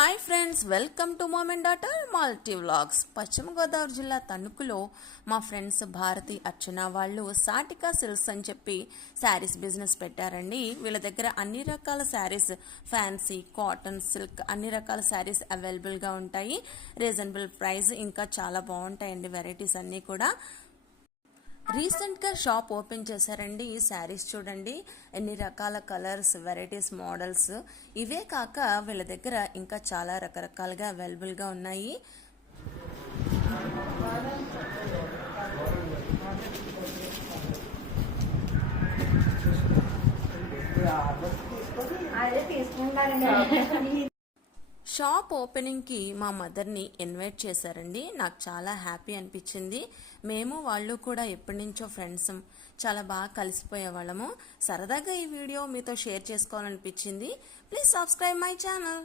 Hi friends, welcome to mom and daughter multi vlogs. పశ్చిమ గోదావరి జిల్లా తణుకులో మా ఫ్రెండ్స్ భారతి, అర్చన వాళ్ళు సాటికా సిల్క్స్ అని చెప్పి శారీస్ బిజినెస్ పెట్టారండి. వీళ్ళ దగ్గర అన్ని రకాల శారీస్, ఫ్యాన్సీ, కాటన్, సిల్క్ అన్ని రకాల శారీస్ అవైలబుల్గా ఉంటాయి. రీజనబుల్ ప్రైస్, ఇంకా చాలా బాగుంటాయండి వెరైటీస్ అన్నీ కూడా. రీసెంట్గా షాప్ ఓపెన్ చేశారండి. ఈ శారీస్ చూడండి, ఎన్ని రకాల కలర్స్, వెరైటీస్, మోడల్స్. ఇవే కాక వీళ్ళ దగ్గర ఇంకా చాలా రకరకాలుగా అవైలబుల్గా ఉన్నాయి. షాప్ ఓపెనింగ్కి మా మదర్ని ఇన్వైట్ చేశారండి. నాకు చాలా హ్యాపీ అనిపించింది. మేము వాళ్ళు కూడా ఎప్పటి నుంచో ఫ్రెండ్స్, చాలా బాగా కలిసిపోయే వాళ్ళము. సరదాగా ఈ వీడియో మీతో షేర్ చేసుకోవాలనిపించింది. Please subscribe my channel.